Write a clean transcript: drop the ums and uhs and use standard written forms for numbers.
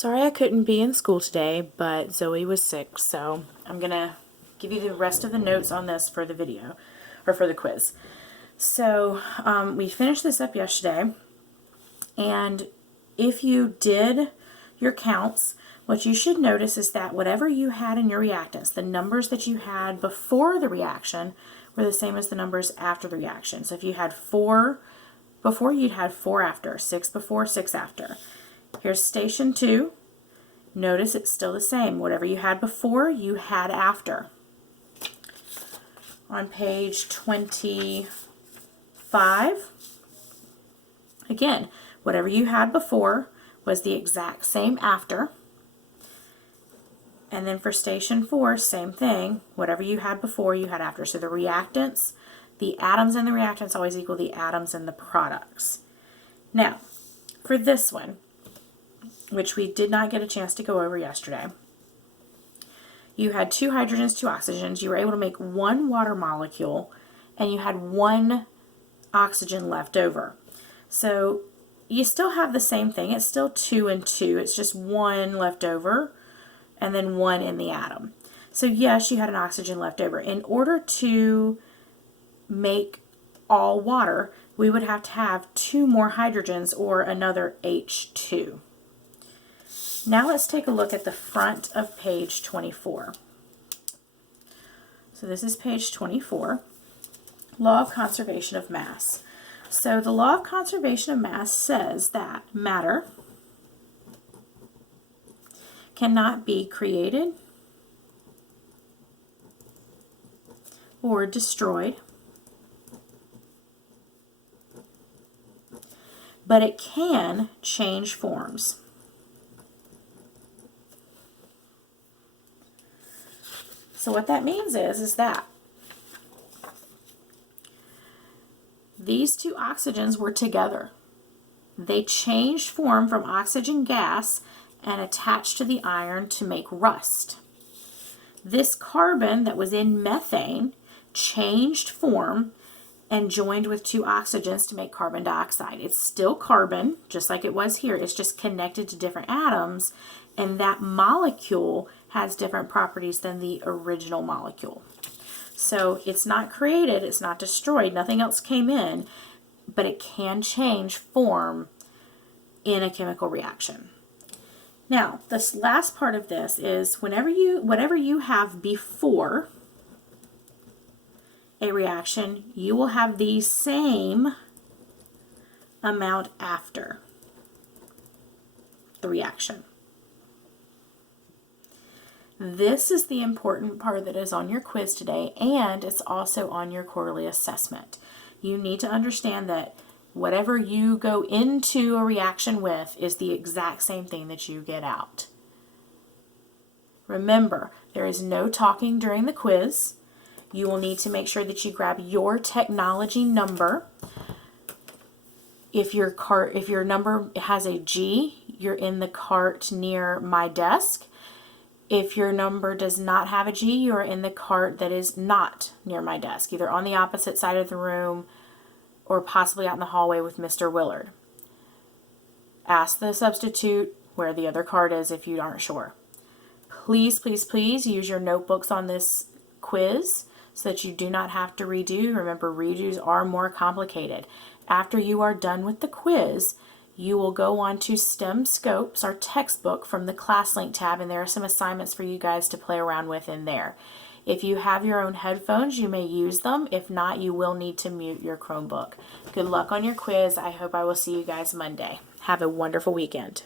Sorry I couldn't be in school today, but Zoe was sick, so I'm going to give you the rest of the notes on this for the video, or for the quiz. So we finished this up yesterday, and if you did your counts, what you should notice is that whatever you had in your reactants, the numbers that you had before the reaction were the same as the numbers after the reaction. So if you had 4 before, you'd had 4 after, 6 before, 6 after. Here's station 2. Notice it's still the same. Whatever you had before, you had after. On page 25, again, whatever you had before was the exact same after. And then for station 4, same thing. Whatever you had before, you had after. So the reactants, the atoms in the reactants always equal the atoms in the products. Now, for this one, which we did not get a chance to go over yesterday, you had 2 hydrogens, 2 oxygens. You were able to make 1 water molecule, and you had 1 oxygen left over. So you still have the same thing. It's still 2 and 2. It's just 1 left over, and then 1 in the atom. So yes, you had an oxygen left over. In order to make all water, we would have to have 2 more hydrogens or another H2. Now let's take a look at the front of page 24. So this is page 24, Law of Conservation of Mass. So the Law of Conservation of Mass says that matter cannot be created or destroyed, but it can change forms. So what that means is that these 2 oxygens were together. They changed form from oxygen gas and attached to the iron to make rust. This carbon that was in methane changed form and joined with 2 oxygens to make carbon dioxide. It's still carbon, just like it was here. It's just connected to different atoms, and that molecule has different properties than the original molecule. So it's not created, it's not destroyed, nothing else came in, but it can change form in a chemical reaction. Now, this last part of this is whatever you have before a reaction, you will have the same amount after the reaction. This is the important part that is on your quiz today, and it's also on your quarterly assessment. You need to understand that whatever you go into a reaction with is the exact same thing that you get out. Remember, there is no talking during the quiz. You will need to make sure that you grab your technology number. If your number has a G, you're in the cart near my desk. If your number does not have a G, you are in the cart that is not near my desk, either on the opposite side of the room or possibly out in the hallway with Mr. Willard. Ask the substitute where the other cart is if you aren't sure. Please, please, please use your notebooks on this quiz so that you do not have to redo. Remember, redos are more complicated. After you are done with the quiz, you will go on to STEM Scopes, our textbook, from the ClassLink tab, and there are some assignments for you guys to play around with in there. If you have your own headphones, you may use them. If not, you will need to mute your Chromebook. Good luck on your quiz. I hope I will see you guys Monday. Have a wonderful weekend.